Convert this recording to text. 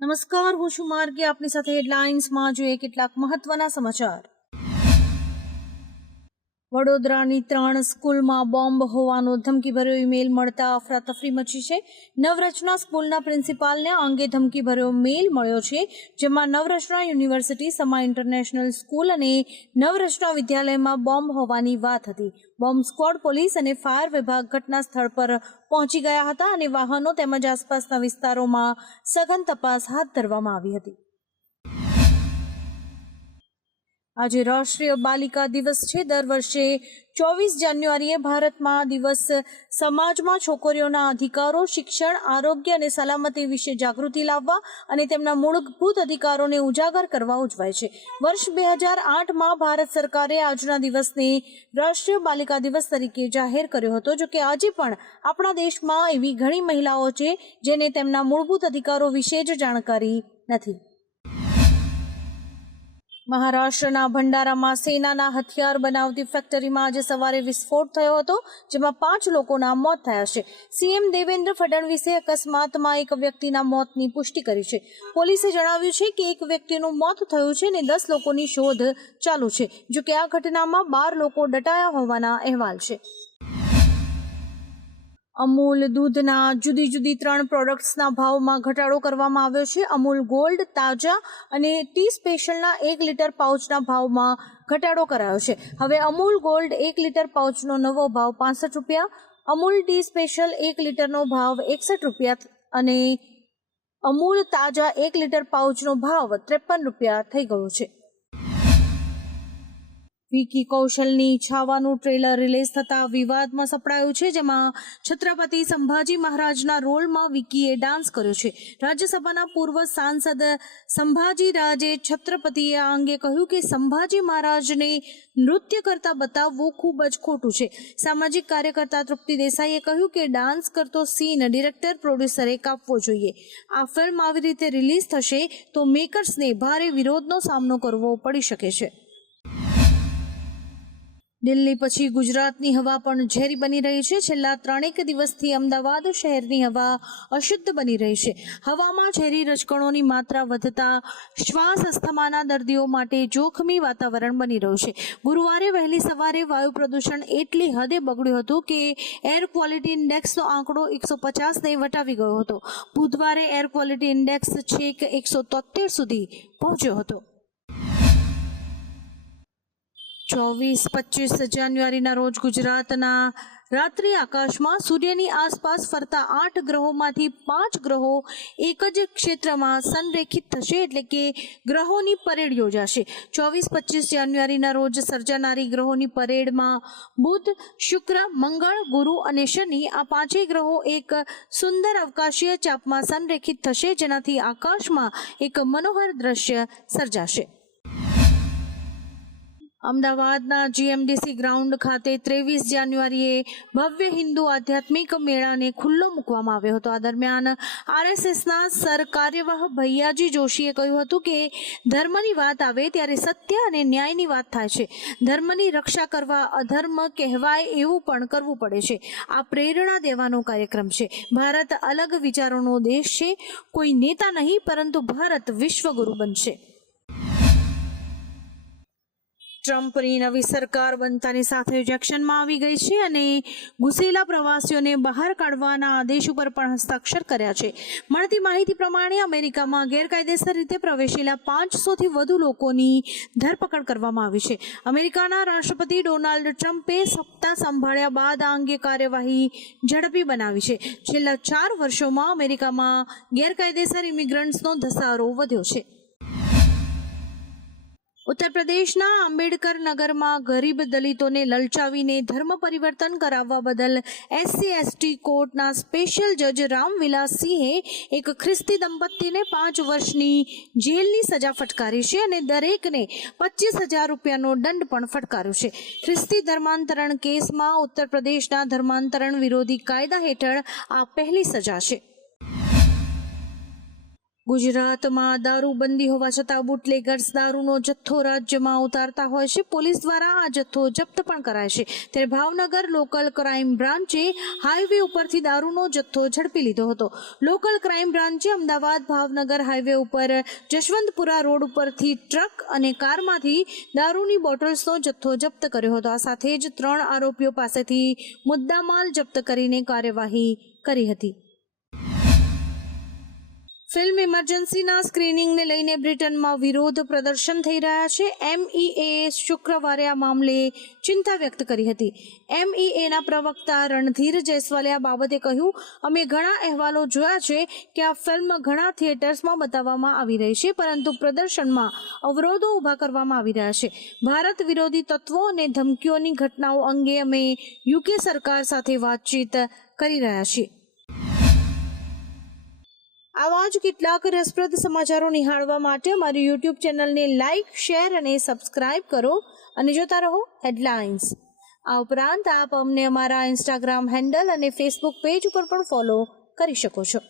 નમસ્કાર, હું છું માર્ગી. આપની સાથે હેડલાઇન્સમાં જોઈએ કેટલાક મહત્વના સમાચાર. વડોદરાની 3 સ્કૂલમાં બોમ્બ હોવાનો ધમકીભર્યો ઈમેલ મળતા અફરાતફરી મચી છે. નવરચના સ્કૂલના પ્રિન્સિપાલને આ અંગે ધમકીભર્યો મેલ મળ્યો છે, જેમાં નવરચના યુનિવર્સિટી, સમા ઇન્ટરનેશનલ સ્કૂલ અને નવરચના વિદ્યાલયમાં બોમ્બ હોવાની વાત હતી. બોમ્બ સ્ક્વોડ, પોલીસ અને ફાયર વિભાગ ઘટના સ્થળ પર પહોંચી ગયા હતા અને વાહનો તેમજ આસપાસના વિસ્તારોમાં સઘન તપાસ હાથ ધરવામાં આવી હતી. આજે રાષ્ટ્રીય બાલિકા દિવસ છે. દર વર્ષે 24 જાન્યુઆરીએ ભારતમાં દિવસ સમાજમાં છોકરીઓના અધિકારો, શિક્ષણ, આરોગ્ય અને સલામતી વિશે જાગૃતિ લાવવા અને તેમના મૂળભૂત અધિકારોને ઉજાગર કરવા ઉજવાય છે. વર્ષ 2008માં ભારત સરકારે આજના દિવસને રાષ્ટ્રીય બાલિકા દિવસ તરીકે જાહેર કર્યો હતો. જોકે આજે પણ આપણા દેશમાં એવી ઘણી મહિલાઓ છે જેને તેમના મૂળભૂત અધિકારો વિશે જ જાણકારી નથી. મહારાષ્ટ્રના ભંડારામાં સેનાના હથિયાર બનાવતી ફેક્ટરીમાં આજે સવારે વિસ્ફોટ થયો હતો, જેમાં 5 લોકોના મોત થયા છે. સીએમ દેવેન્દ્ર ફડણવીસે અકસ્માતમાં એક વ્યક્તિના મોતની પુષ્ટિ કરી છે. પોલીસે જણાવ્યું છે કે એક વ્યક્તિનું મોત થયું છે અને 10 લોકોની શોધ ચાલુ છે. જોકે આ ઘટનામાં 12 લોકો દટાયા હોવાના અહેવાલ છે. અમૂલ દૂધના જુદી જુદી 3 પ્રોડક્ટ્સના ભાવમાં ઘટાડો કરવામાં આવ્યો છે. અમૂલ ગોલ્ડ, તાજા અને ટી સ્પેશિયલના 1 લીટર પાઉચના ભાવમાં ઘટાડો કરાયો છે. હવે અમૂલ ગોલ્ડ 1 લીટર પાઉચનો નવો ભાવ 65 રૂપિયા, અમૂલ ટી સ્પેશિયલ 1 લીટરનો ભાવ 61 રૂપિયા અને અમૂલ તાજા 1 લીટર પાઉચનો ભાવ 53 રૂપિયા થઈ ગયો છે. વિકી કૌશલની છાવાનું ટ્રેલર રિલીઝ થતા વિવાદમાં સપડાયું છે, જેમાં છત્રપતિ સંભાજી મહારાજના રોલમાં વિકીએ ડાન્સ કર્યો છે. રાજ્યસભાના પૂર્વ સાંસદ સંભાજી રાજે છત્રપતિએ આ અંગે કહ્યું કે સંભાજી મહારાજને નૃત્ય કરતા બતાવવું ખૂબ જ ખોટું છે. સામાજિક કાર્યકર્તા તૃપ્તિ દેસાઈએ કહ્યું કે ડાન્સ કરતો સીન ડિરેક્ટર, પ્રોડ્યુસરે કાપવો જોઈએ. આ ફિલ્મ આવી રીતે રિલીઝ થશે તો મેકર્સને ભારે વિરોધનો સામનો કરવો પડી શકે છે. દિલ્હી પછી ગુજરાતની હવા પણ ઝેરી બની રહી છે. છેલ્લા 3 દિવસથી અમદાવાદ શહેરની હવા અશુદ્ધ બની રહી છે. હવામાં ઝેરી રજકણોની માત્રા વધતા શ્વાસ અસ્થમાના દર્દીઓ માટે જોખમી વાતાવરણ બની રહ્યું છે. ગુરુવારે વહેલી સવારે વાયુ પ્રદૂષણ એટલી હદે બગડ્યું હતું કે એર ક્વોલિટી ઇન્ડેક્સનો આંકડો 150ને વટાવી ગયો હતો. બુધવારે એર ક્વોલિટી ઇન્ડેક્સ છેક 173 સુધી પહોંચ્યો હતો. 24-25 જાન્યુઆરીના રોજ ગુજરાતના રાત્રિ આકાશમાં સૂર્યની આસપાસ ફરતા 8 ગ્રહોમાંથી 5 ગ્રહો એક જ ક્ષેત્રમાં સંરેખિત થશે, એટલે કે ગ્રહોની પરેડ યોજાશે. 24-25 જાન્યુઆરીના રોજ સર્જાનારી ગ્રહોની પરેડમાં બુધ, શુક્ર, મંગળ, ગુરુ અને શનિ આ 5 ગ્રહો એક સુંદર અવકાશીય ચાપમાં સંરેખિત થશે, જેનાથી આકાશમાં એક મનોહર દ્રશ્ય સર્જાશે. અમદાવાદના જીએમડીસી ગ્રાઉન્ડ ખાતે 23 જાન્યુઆરીએ ભવ્ય હિન્દુ આધ્યાત્મિક મેળાને ખુલ્લો મૂકવામાં આવ્યો હતો. આ દરમિયાન આરએસએસના સર કાર્યવાહ ભૈયાજી જોશીએ કહ્યું હતું કે ધર્મની વાત આવે ત્યારે સત્ય અને ન્યાયની વાત થાય છે. ધર્મની રક્ષા કરવા અધર્મ કહેવાય એવું પણ કરવું પડે છે. આ પ્રેરણા દેવાનો કાર્યક્રમ છે. ભારત અલગ વિચારોનો દેશ છે. કોઈ નેતા નહીં, પરંતુ ભારત વિશ્વગુરુ બનશે. ટ્રમ્પની નવી સરકાર બનતાની સાથે જ એક્શનમાં આવી ગઈ છે અને ઘૂસેલા પ્રવાસીઓને બહાર કાઢવાના આદેશ ઉપર પણ હસ્તાક્ષર કર્યા છે. મળતી માહિતી પ્રમાણે અમેરિકામાં ગેરકાયદેસર રીતે પ્રવેશેલા 500થી વધુ લોકોની ધરપકડ કરવામાં આવી છે. અમેરિકાના રાષ્ટ્રપતિ ડોનાલ્ડ ટ્રમ્પે સત્તા સંભાળ્યા બાદ આ અંગે કાર્યવાહી ઝડપી બનાવી છે. છેલ્લા 4 વર્ષોમાં અમેરિકામાં ગેરકાયદેસર ઇમિગ્રન્ટ્સનો ધસારો વધ્યો છે. ઉત્તર પ્રદેશના આંબેડકર નગરમાં ગરીબ દલિતોને લલચાવીને ધર્મ પરિવર્તન કરાવવા બદલ SC/ST કોર્ટના સ્પેશિયલ જજ રામવિલાસ સિંહે એક ખ્રિસ્તી દંપતીને 5 વર્ષની જેલની સજા ફટકારી છે અને દરેકને 25,000 રૂપિયાનો દંડ પણ ફટકાર્યો છે. ખ્રિસ્તી ધર્માંતરણ કેસમાં ઉત્તર પ્રદેશના ધર્માંતરણ વિરોધી કાયદા હેઠળ આ પહેલી સજા છે. ગુજરાતમાં દારૂબંધી હોવા છતાં બુટલેગર્સ દારૂનો જથ્થો રાજ્યમાં ઉતારતા હોય છે. પોલીસ દ્વારા આ જથ્થો જપ્ત પણ કરાય છે. ત્યારે ભાવનગર લોકલ ક્રાઇમ બ્રાન્ચે હાઈવે ઉપરથી દારૂનો જથ્થો ઝડપી લીધો હતો. લોકલ ક્રાઇમ બ્રાન્ચે અમદાવાદ ભાવનગર હાઈવે ઉપર જશવંતપુરા રોડ ઉપરથી ટ્રક અને કારમાંથી દારૂની બોટલ્સનો જથ્થો જપ્ત કર્યો હતો. આ સાથે જ 3 આરોપીઓ પાસેથી મુદ્દામાલ જપ્ત કરીને કાર્યવાહી કરી હતી. ફિલ્મ ઇમરજન્સીના સ્ક્રીનિંગને લઈને બ્રિટનમાં વિરોધ પ્રદર્શન થઈ રહ્યા છે. MEA શુક્રવારે આ મામલે ચિંતા વ્યક્ત કરી હતી. MEAના પ્રવક્તા રણધીર જયસ્વાલે આ બાબતે કહ્યું, અમે ઘણા અહેવાલો જોયા છે કે આ ફિલ્મ ઘણા થિયેટર્સમાં બતાવવામાં આવી રહી છે, પરંતુ પ્રદર્શનમાં અવરોધો ઊભા કરવામાં આવી રહ્યા છે. ભારત વિરોધી તત્વો અને ધમકીઓની ઘટનાઓ અંગે અમે UK સરકાર સાથે વાતચીત કરી રહ્યા છીએ. આવા જ કેટલાક રસપ્રદ સમાચારો નિહાળવા માટે અમારી YouTube ચેનલને લાઇક, શેર અને સબસ્ક્રાઇબ કરો અને જોતા રહો હેડલાઇન્સ. આ ઉપરાંત આપ અમને અમારા Instagram હેન્ડલ અને Facebook પેજ ઉપર પણ ફોલો કરી શકો છો.